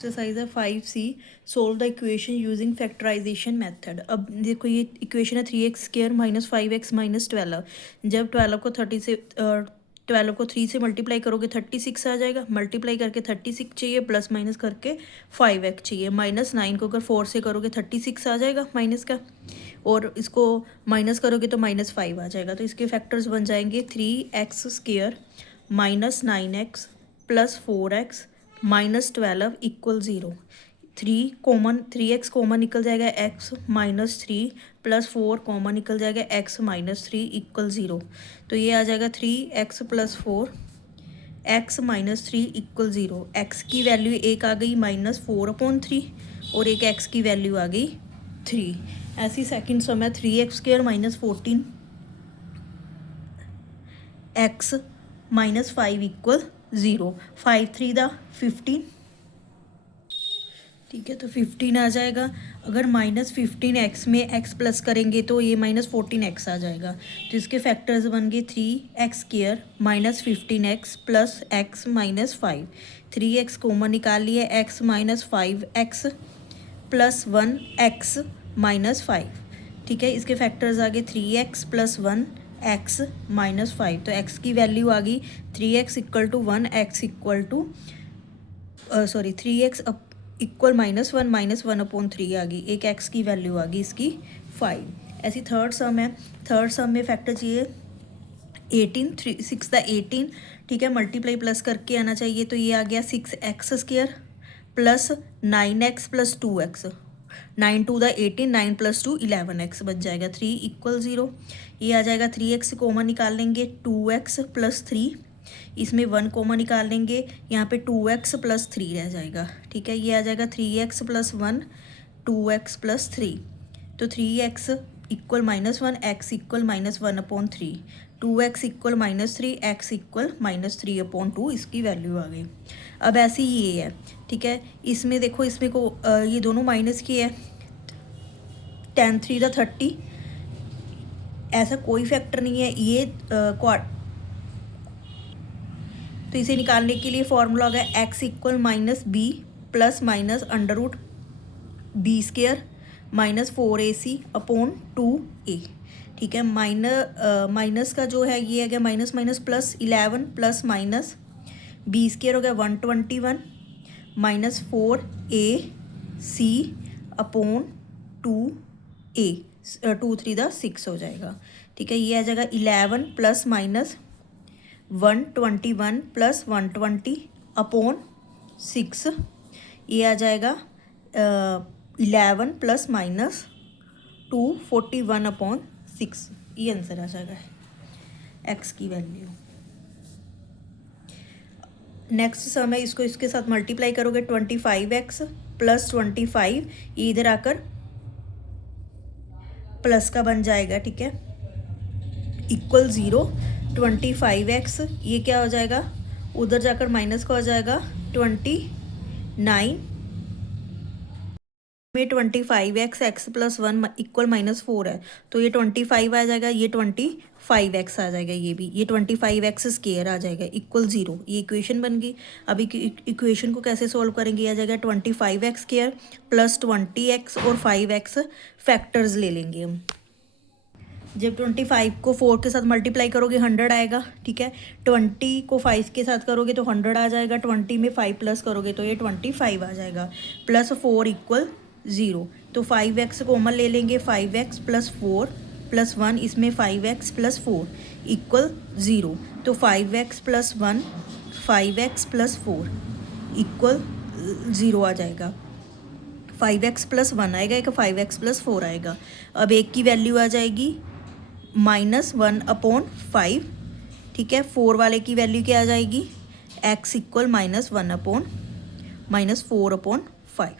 Exercise है 5C। Solve the equation using factorisation method. अब देखो ये इक्वेशन है 3x² माइनस 5x माइनस 12। जब 12 को 3 से मल्टीप्लाई करोगे 36 आ जाएगा। मल्टीप्लाई करके 36 चाहिए, प्लस माइनस करके 5x चाहिए। माइनस 9 को अगर 4 से करोगे 36 आ जाएगा माइनस का, और इसको माइनस करोगे तो माइनस 5 आ जाएगा। तो इसके फैक्टर्स बन जाएंगे 3x² minus 9x plus 4x minus 12 equal 0। 3x common निकल जाएगा, x माइनस 3 प्लस 4 कॉमन निकल जाएगा, x माइनस 3 इक्वल 0। तो ये आ जाएगा 3x plus 4 x minus 3 equal 0। x की वैल्यू एक आ गई -4/3 और एक x की वैल्यू आ गई 3। ऐसी सेकंड सम है 3x² minus 14 x minus 5 equal 0। 5 3 दा 15, ठीक है, तो 15 आ जाएगा। अगर -15x में x प्लस करेंगे तो ये -14x आ जाएगा। तो इसके फैक्टर्स बन गए 3x² minus 15x plus x minus 5। 3x common निकाल लिया, x minus 5x plus 1x minus 5, ठीक है। इसके फैक्टर्स आ गए 3x प्लस 1x माइनस 5। तो x की वैल्यू आ गई 3x equal to 1, x equal to 3x equal -1/3 आ गई। एक x की वैल्यू आ गई इसकी 5। ऐसी थर्ड सम है। थर्ड सम में फैक्टर चाहिए 18, 6 द 18, ठीक है। मल्टीप्लाई प्लस करके आना चाहिए। तो ये आ गया 6x² plus 9x plus 2x। 9 2 the 18, 9 plus 2 11x बच जाएगा। 3 इक्वल 0। ये आ जाएगा 3x कॉमन निकाल लेंगे, 2x प्लस 3, इसमें 1 कॉमन निकाल लेंगे, यहाँ पे 2x प्लस 3 रह जाएगा, ठीक है। ये आ जाएगा 3x प्लस 1, 2x प्लस 3। तो 3x equal -1, x equal -1/3, 2x equal -3, x equal -3/2 इसकी वैल्यू आ गई। अब ऐसे ही ये है, ठीक है। इसमें देखो, इसमें को ये दोनों माइनस की है। 10 3 द 30, ऐसा कोई फैक्टर नहीं है ये क्वाड। तो इसे निकालने के लिए फॉर्मूला होगा x equal -b plus minus √b² minus 4ac/2a, ठीक है। माइनस का जो है ये है गया minus minus plus 11 plus minus b² हो गया 121 माइनस 4ac/2a, 2 3 द 6 हो जाएगा, ठीक है। ये आ जाएगा 11 प्लस माइनस 121 प्लस 120/6। ये आ जाएगा 11 प्लस माइनस 241/6। ये आंसर आ जाएगा x की वैल्यू। नेक्स्ट सम है, इसको इसके साथ मल्टीप्लाई करोगे 25x प्लस 25, ये इधर आकर प्लस का बन जाएगा, ठीक है, इक्वल 0। 25x ये क्या हो जाएगा, उधर जाकर माइनस का हो जाएगा 29 में 25x x प्लस 1 इक्वल -4 है, तो ये 25 आ जाएगा, ये 25x आ जाएगा, ये 25x² आ जाएगा इक्वल 0। ये इक्वेशन बन गई। अब इक्वेशन को कैसे सॉल्व करेंगे, ये आ जाएगा 25x² प्लस 20x और 5x फैक्टर्स ले लेंगे हम। जब 25 को 4 के साथ मल्टीप्लाई करोगे 100 आएगा, ठीक है। 20 को 5 के साथ करोगे तो 100 आ जाएगा। 20 में 5 प्लस करोगे तो ये 25 आ जाएगा, प्लस 4 इक्वल 0। तो 5x कॉमन ले लेंगे, 5x प्लस 4 प्लस 1, इसमें 5x प्लस 4 इक्वल 0। तो 5x plus 1, 5x plus 4 equal 0 आ जाएगा। 5x प्लस 1 आएगा, एक 5x प्लस 4 आएगा। अब एक की वैल्यू आ जाएगी -1/5, ठीक है। 4 वाले की वैल्यू क्या आ जाएगी, x इक्वल -4/5।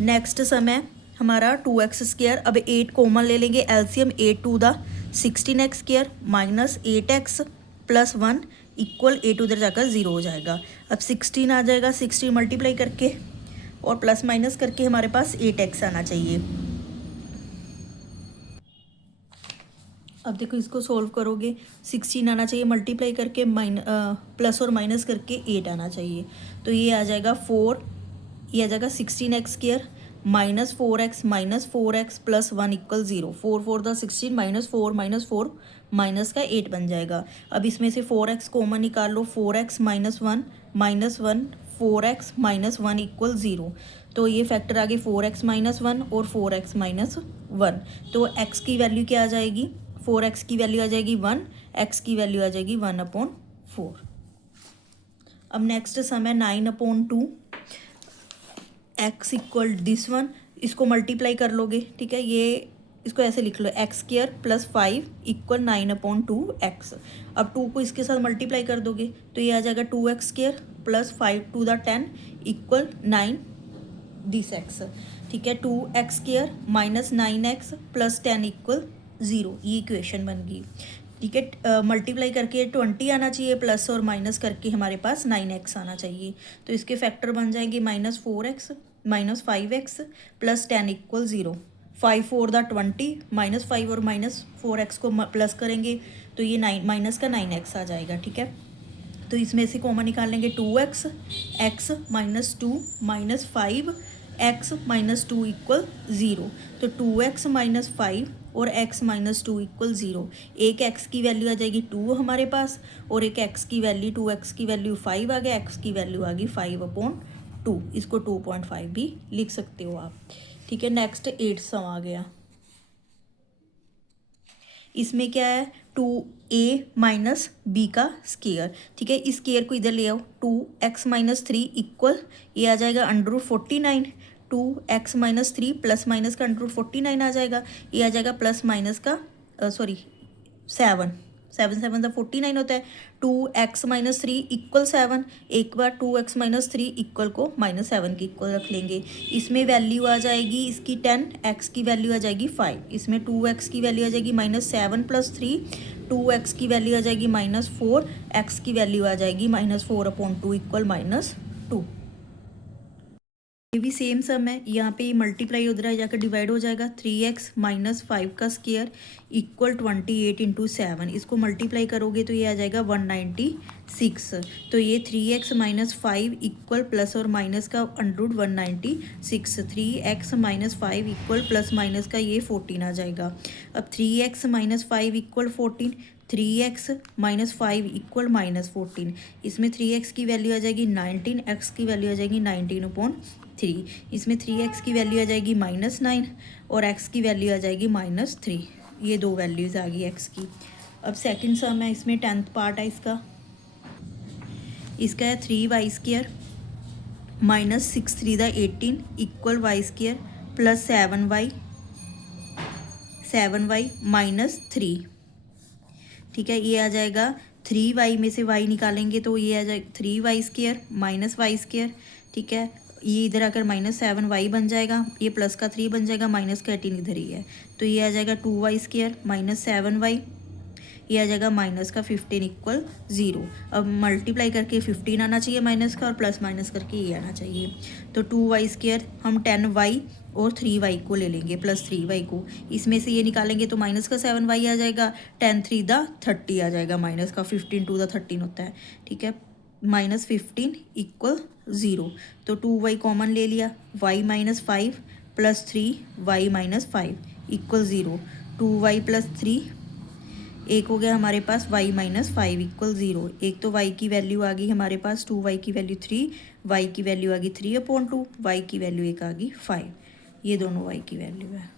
नेक्स्ट सम है हमारा 2x²। अब 8 कॉमन ले लेंगे, LCM 8 2 the 16x² minus 8x plus 1 equal 8 उधर जाकर 0 हो जाएगा। अब 16 आ जाएगा, 16 मल्टीप्लाई करके और प्लस माइनस करके हमारे पास 8x आना चाहिए। अब देखो इसको सोल्व करोगे 16 आना चाहिए, मल्टीप्लाई करके प्लस और माइनस करके 8 आना चाहिए। तो ये आ जाएगा 4, ये आ जाएगा 16x² -4x plus 1 equal 0। 4 4 the 16 -4 minus का 8 बन जाएगा। अब इसमें से 4x कॉमन निकाल लो, 4x -1 4x -1 इक्वल 0। तो ये फैक्टर आ गए 4x -1 और 4x -1। तो x की वैल्यू क्या आ जाएगी, 4x की वैल्यू आ जाएगी 1, x की वैल्यू आ जाएगी 1/4। अब नेक्स्ट सम है 9/2 x इक्वल दिस वन, इसको मल्टीप्लाई कर लोगे, ठीक है। ये इसको ऐसे लिख लो x² + 5 इक्वल 9/2 x। अब 2 को इसके साथ मल्टीप्लाई कर दोगे तो ये आ जाएगा 2x² + 5 to the 10 equal 9 this x, ठीक है। 2x² - 9x + 10 इक्वल 0, ये इक्वेशन बन गई, ठीक है। मल्टीप्लाई करके 20 आना चाहिए, प्लस और माइनस करके हमारे पास 9x आना चाहिए। तो इसके फैक्टर बन जाएंगे -4x -5x + 10 इक्वल 0। 5 4 द 20, -5 और -4x को प्लस करेंगे तो ये 9 माइनस का 9x आ जाएगा, ठीक है। तो इसमें से कॉमन निकाल लेंगे 2x, x -2 -5x -2 इक्वल 0। तो 2x - 5 और x -2 इक्वल 0। एक x की वैल्यू आ जाएगी 2 हमारे पास, और एक x की वैल्यू 2x की वैल्यू 5 आ गया, x की वैल्यू आ गई 5/2। इसको 2.5 भी लिख सकते हो आप, ठीक है। नेक्स्ट 8 सम आ गया। इसमें क्या है 2a - b का स्केयर, ठीक है। इस स्केयर को इधर ले आओ, 2x - 3 इक्वल ये आ जाएगा √49। 2x - 3 प्लस माइनस का √49 आ जाएगा, ये आ जाएगा प्लस माइनस का 7 7 7 49 होता है। 2x - 3 इक्वल 7, एक बार 2x - 3 इक्वल को -7 के इक्वल रख लेंगे। इसमें वैल्यू आ जाएगी इसकी 10, x की वैल्यू आ जाएगी 5। इसमें 2x की वैल्यू आ जाएगी -7 + 3, 2x की वैल्यू आ जाएगी -4, x की वैल्यू आ जाएगी -4/2 इक्वल -2। ये भी सेम सम है, यहाँ पे ये मल्टीप्लाई उधर जाकर डिवाइड हो जाएगा। 3x - 5 का स्केयर इक्वल 28 × 7, इसको मल्टीप्लाई करोगे तो ये आ जाएगा 196। तो ये 3x - 5 इक्वल प्लस और माइनस का √196। 3x - 5 इक्वल प्लस माइनस का ये 14 आ जाएगा। अब 3x - 5 इक्वल 14, 3x - 5 इक्वल -14। इसमें 3x की वैल्यू आ जाएगी 19, x की वैल्यू आ जाएगी 19/3। इसमें 3x की वैल्यू आ जाएगी -9 और x की वैल्यू आ जाएगी -3। ये दो वैल्यूज़ आ गई x की। अब सेकंड सम है, इसमें 10th पार्ट है इसका। इसका है 3y² -6 3 the 18 equal y² + 7y -3, ठीक है। ये आ जाएगा 3y में से y निकालेंगे तो ये आ जाएगा 3y² -y², ठीक है। ये इधर आकर -7y बन जाएगा, ये प्लस का 3 बन जाएगा, माइनस का 18 इधर ही है। तो ये आ जाएगा 2y² -7y, ये आ जाएगा माइनस का 15 इक्वल 0। अब मल्टीप्लाई करके 15 आना चाहिए माइनस का, और प्लस माइनस करके ये आना चाहिए। तो 2y² हम 10y और 3y को ले लेंगे प्लस 3y को। इसमें से ये निकालेंगे तो माइनस का 7y आ जाएगा, 10 3 द 30 आ जाएगा, माइनस का 15 2 द 13 होता है, ठीक है। -15 इक्वल 0। तो 2y कॉमन ले लिया, y - 5 + 3y - 5 इक्वल 0। 2y + 3 एक हो गया हमारे पास y - 5 इक्वल 0। एक तो y की वैल्यू आ गई हमारे पास 2y की वैल्यू 3, y की वैल्यू आ गई 3/2, y की वैल्यू एक आ गई 5। ये दोनों y की वैल्यू है।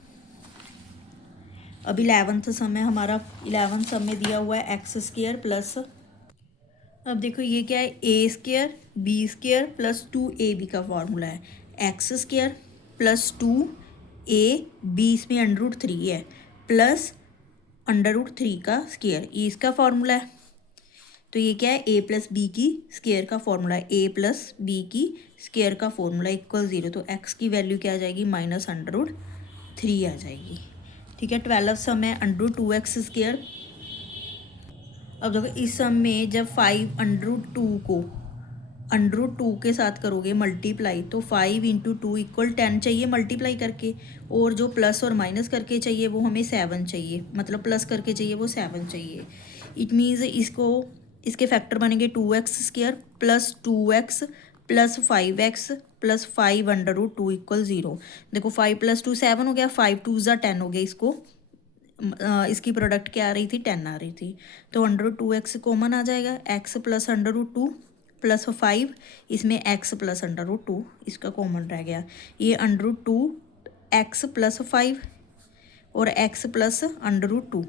अब 11th सम है हमारा। 11th सम में दिया हुआ है x² प्लस, अब देखो ये क्या है, a² b² + 2ab का फॉर्मूला है। x² + 2ab, इसमें √3 है, प्लस √3 का स्केयर, ये इसका फॉर्मूला है। तो ये क्या है, a + b की स्केयर का फॉर्मूला है, a + b की स्केयर का फॉर्मूला इक्वल 0। तो x की वैल्यू क्या आ जाएगी -√3 आ जाएगी, ठीक है। 12th सम है √2x²। अब देखो इस सम में जब 5 √2 को अंडर रूट 2 के साथ करोगे मल्टीप्लाई तो 5 × 2 इक्वल 10 चाहिए मल्टीप्लाई करके, और जो प्लस और माइनस करके चाहिए वो हमें 7 चाहिए, मतलब प्लस करके चाहिए वो 7 चाहिए। इट मीन्स इसके फैक्टर बनेंगे 2x² plus 2x plus 5x plus 5 √ 2 equal 0। देखो 5 + 2 7 हो गया, 5 × 2 = 10 हो गया। इसकी प्रोडक्ट क्या आ रही थी, 10 आ रही थी। तो √2x कॉमन आ जाएगा, x प्लस √2 प्लस 5, इसमें x प्लस √2 इसका कॉमन रह गया। ये √2 x प्लस 5 और x प्लस √2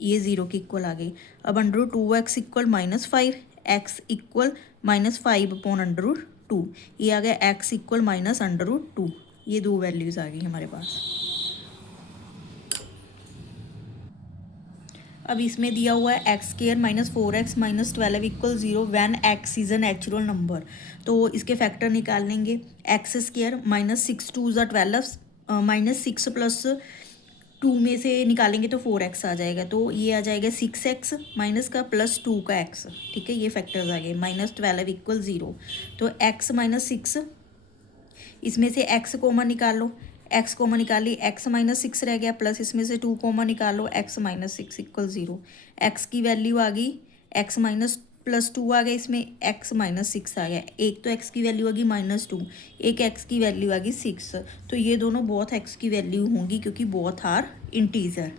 ये 0 की इक्वल आ गई। अब √2x इक्वल -5, x इक्वल -5/√2, ये आ गया x इक्वल -√2। ये दो वैल्यूज़ आ गई हमारे पास। अब इसमें दिया हुआ है x² -4x -12 equal 0 when x is a natural number. तो इसके फैक्टर निकाल लेंगे। x² -6 2 = 12, -6 + 2 में से निकालेंगे तो 4x आ जाएगा। तो ये आ जाएगा 6x माइनस का प्लस 2 का x। ठीक है, ये फैक्टर्स आ गए। -12 इक्वल 0, तो x -6, इसमें से x कॉमन निकाल लो, x कॉमन निकाल ली, x -6 रह गया, प्लस इसमें से 2 कॉमन निकाल लो, x -6 इक्वल 0। x की वैल्यू आ गई, x + 2 आ गया, इसमें x -6 आ गया। एक तो x की वैल्यू आ गई -2, एक x की वैल्यू आ गई 6। तो ये दोनों बोथ x की वैल्यू होंगी क्योंकि बोथ आर इंटीजर।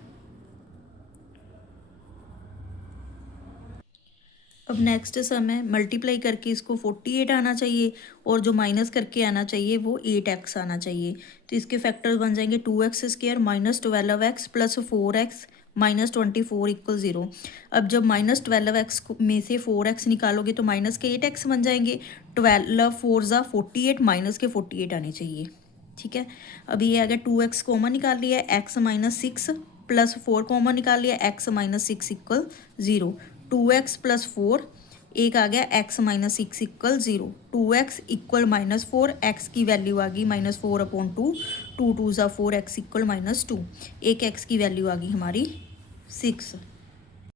अब नेक्स्ट सम है, मल्टीप्लाई करके इसको 48 आना चाहिए और जो माइनस करके आना चाहिए वो 8x आना चाहिए। तो इसके फैक्टर्स बन जाएंगे 2x² -12x plus 4x -24 equal 0। अब जब -12x में से 4x निकालोगे तो माइनस के 8x बन जाएंगे। 12 4 ज़ा 48, माइनस के 48 आने चाहिए। ठीक है, अब ये आ गया 2x कॉमन निकाल लिया, x -6 प्लस 4 कॉमन निकाल लिया, x -6 इक्वल 0। 2x प्लस 4, एक आ गया x -6 equal 0। 2x equal -4, x की वैल्यू आ गई -4/2, 2 2 ज़ा 4, x इक्वल -2, एक x की वैल्यू आ गई हमारी 6।